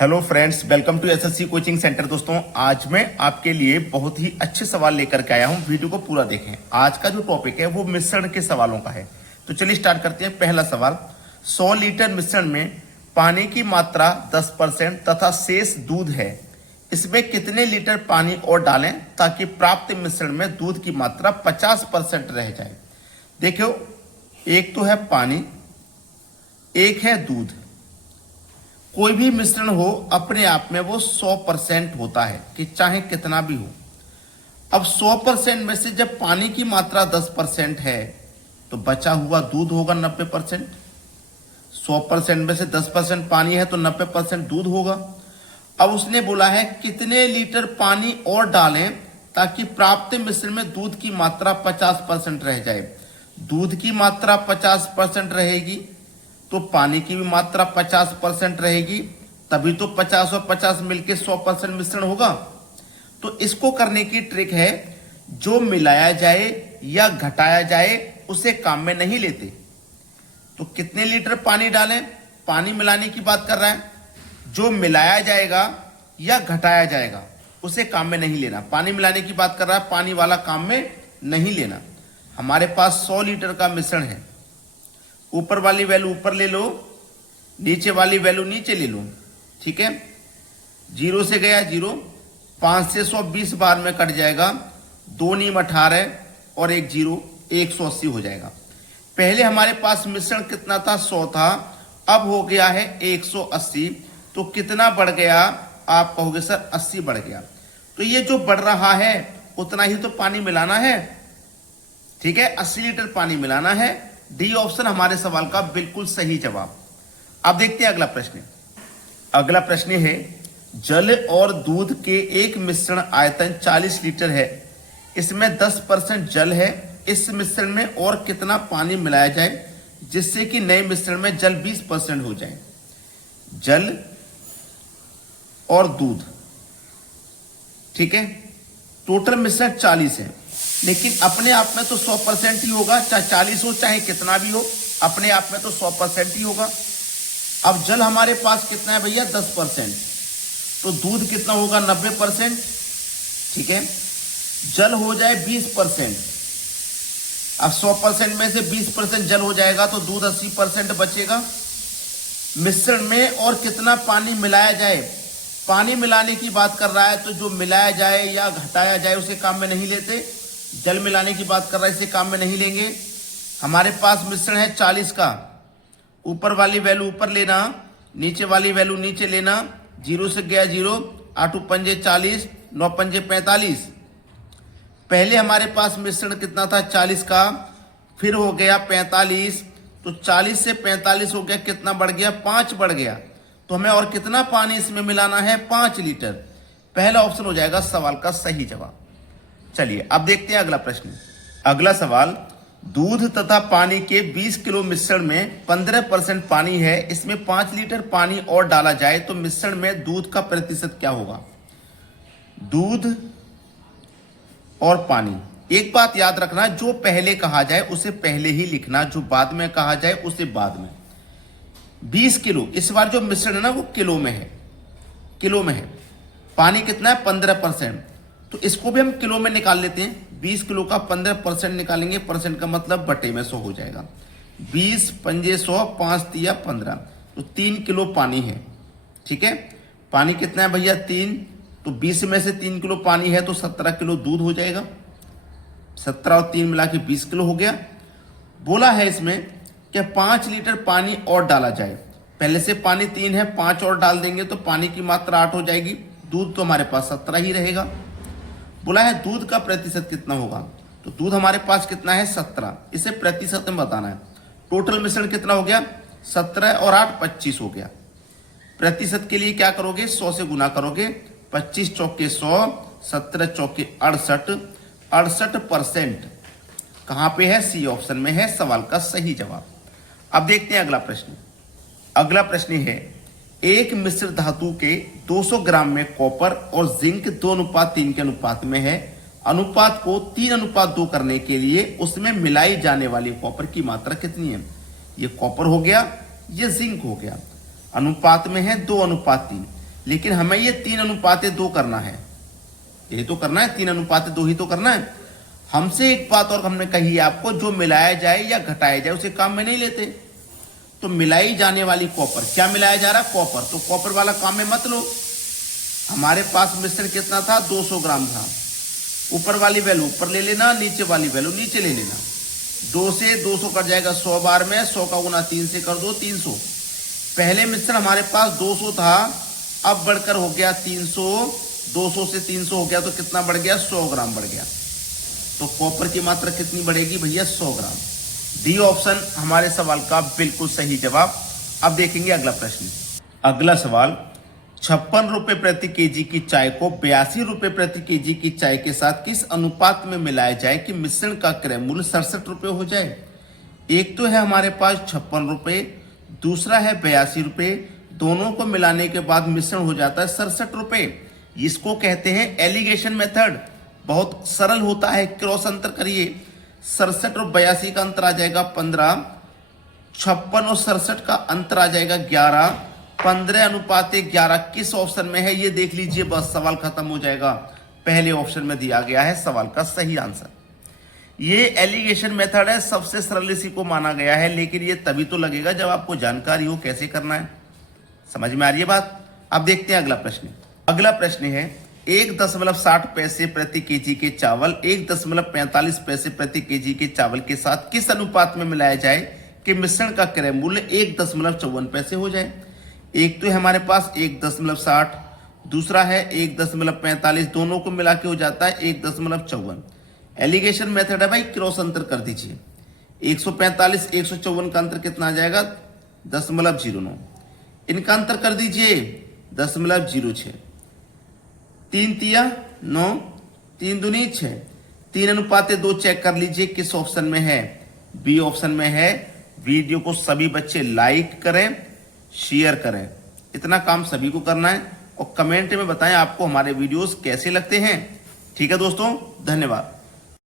Hello friends, welcome to SSC coaching centre. दोस्तों, आज मैं आपके लिए बहुत ही अच्छे सवाल लेकर के आया हूं। वीडियो को पूरा देखें। आज का जो टॉपिक है वो मिश्रण के सवालों का है। तो चलिए स्टार्ट करते हैं। पहला सवाल, 100 लीटर मिश्रण में पानी की मात्रा 10% तथा शेष दूध है। इसमें कितने लीटर पानी और डालें ताकि प्राप्त मिश्रण में दूध की मात्रा 50% रह जाए। देखो, एक तो है पानी, एक है दूध। कोई भी मिश्रण हो अपने आप में वो 100% होता है कि चाहे कितना भी हो। अब 100% में से जब पानी की मात्रा 10% है तो बचा हुआ दूध होगा 90%। 100% में से 10% पानी है तो 90% दूध होगा। अब उसने बोला है कितने लीटर पानी और डालें ताकि प्राप्त मिश्रण में दूध की मात्रा 50% रह जाए। दूध की मात्रा 50% रहेगी तो पानी की भी मात्रा 50% रहेगी, तभी तो 50 और 50 मिलके 100% मिश्रण होगा। तो इसको करने की ट्रिक है, जो मिलाया जाए या घटाया जाए उसे काम में नहीं लेते। तो कितने लीटर पानी डालें, पानी मिलाने की बात कर रहा है। जो मिलाया जाएगा या घटाया जाएगा उसे काम में नहीं लेना। पानी मिलाने की बात कर रहा है, पानी वाला काम में नहीं लेना। हमारे पास 100 लीटर का मिश्रण है। ऊपर वाली वैल्यू ऊपर ले लो, नीचे वाली वैल्यू नीचे ले लो। ठीक है, 0 से गया 0, 5 से 100 20 बार में कट जाएगा। 2 नीम 18 और 1 0, 180 हो जाएगा। पहले हमारे पास मिश्रण कितना था, 100 था, अब हो गया है 180। तो कितना बढ़ गया, आप कहोगे सर 80 बढ़ गया। तो ये जो बढ़ रहा है उतना ही तो पानी मिलाना है। ठीक है, 80 लीटर पानी मिलाना है। डी ऑप्शन हमारे सवाल का बिल्कुल सही जवाब। अब देखते हैं अगला प्रश्न। अगला प्रश्न है, जल और दूध के एक मिश्रण आयतन 40 लीटर है। इसमें 10% जल है। इस मिश्रण में और कितना पानी मिलाया जाए जिससे कि नए मिश्रण में जल 20% हो जाए। जल और दूध, ठीक है, टोटल मिश्रण 40 है, लेकिन अपने आप में तो 100% ही होगा। चाहे 40 हो चाहे कितना भी हो, अपने आप में तो 100% ही होगा। अब जल हमारे पास कितना है भैया, 10%, तो दूध कितना होगा, 90%। ठीक है, जल हो जाए 20%। अब 100% में से 20% जल हो जाएगा तो दूध 80% बचेगा। मिश्रण में और कितना पानी मिलाया जाए, पानी मिलाने की बात कर रहा है, तो जो मिलाया जाए या घटाया जाए उसे काम में नहीं लेते। जल मिलाने की बात कर रहा है, इसे काम में नहीं लेंगे। हमारे पास मिश्रण है 40 का। ऊपर वाली वैल्यू ऊपर लेना, नीचे वाली वैल्यू नीचे लेना। 0 से गया 0, 8 पंजे 40, 9 पंजे 45। पहले हमारे पास मिश्रण कितना था, 40 का, फिर हो गया 45। तो 40 से 45 हो गया, कितना बढ़ गया, 5 बढ़ गया। तो हमें और कितना पानी इसमें मिलाना है, 5 लीटर। पहला ऑप्शन हो जाएगा सवाल का सही जवाब। चलिए अब देखते हैं अगला प्रश्न। अगला सवाल, दूध तथा पानी के 20 किलो मिश्रण में 15% पानी है। इसमें 5 लीटर पानी और डाला जाए तो मिश्रण में दूध का प्रतिशत क्या होगा। दूध और पानी, एक बात याद रखना, जो पहले कहा जाए उसे पहले ही लिखना, जो बाद में कहा जाए उसे बाद में। 20 किलो, इस बार जो मिश्रण है ना वो किलो में है, किलो में है। पानी कितना है, 15%, तो इसको भी हम किलो में निकाल लेते हैं। 20 किलो का 15% निकालेंगे, परसेंट का मतलब बटे में 100 हो जाएगा। 20 पंजे 100, 5 तिया 15, तो 3 किलो पानी है। ठीक है, पानी कितना है भैया, 3, तो 20 में से 3 किलो पानी है तो 17 किलो दूध हो जाएगा। 17 और 3 मिला के 20 किलो हो गया। बोला है इसमें कि 5 लीटर पानी और डाला जाए। पहले से पानी 3 है, 5 और डाल देंगे तो पानी की मात्रा 8 हो जाएगी। दूध तो हमारे पास 17 ही रहेगा। बोला है दूध का प्रतिशत कितना होगा, तो दूध हमारे पास कितना है, 17। इसे प्रतिशत में बताना है। टोटल मिश्रण कितना हो गया, 17 और 8 25 हो गया। प्रतिशत के लिए क्या करोगे, 100 से गुना करोगे। 25 चौके 100, 17 चौके 68, 68%। कहां पे है, सी ऑप्शन में है सवाल का सही जवाब। अब देखते हैं अगला प्रश्न। अगला प्रश्न है, एक मिश्र धातु के 200 ग्राम में कॉपर और जिंक 2:3 के अनुपात में है। अनुपात को 3:2 करने के लिए उसमें मिलाई जाने वाली कॉपर की मात्रा कितनी है। ये कॉपर हो गया, ये जिंक हो गया। अनुपात में है 2:3। लेकिन हमें ये 3:2 करना है। यही तो करना है, 3:2 ही तो करना है। हमसे एक बात और हमने कही है आपको, जो मिलाया जाए या घटाया जाए उसे काम में नहीं लेते। तो मिलाई जाने वाली कॉपर, क्या मिलाया जा रहा है? कॉपर। तो कॉपर वाला काम में मत लो। हमारे पास मिश्रण कितना था? 200 ग्राम था। ऊपर वाली वैल्यू ऊपर ले लेना, नीचे वाली वैल्यू नीचे ले लेना। 2 से 200 कट जाएगा 100 बार में, 100 का गुना 3 से कर दो 300। पहले मिश्रण हमारे पास 200 था, अब बढ़कर हो गया 300। 200 से 300 हो गया तो कितना बढ़ गया? 100 ग्राम बढ़ गया। तो कॉपर की मात्रा कितनी बढ़ेगी भैया? 100 ग्राम। डी ऑप्शन हमारे सवाल का बिल्कुल सही जवाब। अब देखेंगे अगला प्रश्न। अगला सवाल, 56 रुपए प्रति केजी की चाय को 82 रुपए प्रति केजी की चाय के साथ किस अनुपात में मिलाया जाए कि मिश्रण का क्रय मूल्य 67 रुपए हो जाए? एक तो है हमारे पास 56 रुपए, दूसरा है 82 रुपए। दोनों को मिलाने के बाद मिश्रण हो जाता है 67 रुपए। इसको कहते हैं एलिगेशन मेथड। बहुत सरल होता है, क्रॉस अंतर करिए। 67 और 82 का अंतर आ जाएगा 15। 56 और 67 का अंतर आ जाएगा 11। 15:11 किस ऑप्शन में है ये देख लीजिए, बस सवाल खत्म हो जाएगा। पहले ऑप्शन में दिया गया है सवाल का सही आंसर। ये एलिगेशन मेथड है, सबसे सरल इसी को माना गया है, लेकिन ये तभी तो लगेगा जब आपको जानकारी हो कैसे करना है। समझ में आ रही है बात? अब देखते हैं अगला प्रश्न। अगला प्रश्न है, 1.60 पैसे प्रति केजी के चावल 1.45 पैसे प्रति केजी के चावल के साथ किस अनुपात में मिलाया जाए कि मिश्रण का क्रय मूल्य 1.54 पैसे हो जाए? एक तो है हमारे पास 1.60, दूसरा है 1.45, दोनों को मिला के हो जाता है 1.54। एलिगेशन मेथड है भाई, क्रॉस अंतर कर दीजिए। 145 154 का अंतर कितना आ जाएगा? 0.09। इनका अंतर कर दीजिए 0.06। 3 तिया 9, 3 दूनी 6। 3:2 चेक कर लीजिए किस ऑप्शन में है? बी ऑप्शन में है। वीडियो को सभी बच्चे लाइक करें, शेयर करें, इतना काम सभी को करना है और कमेंट में बताएं आपको हमारे वीडियोस कैसे लगते हैं। ठीक है दोस्तों, धन्यवाद।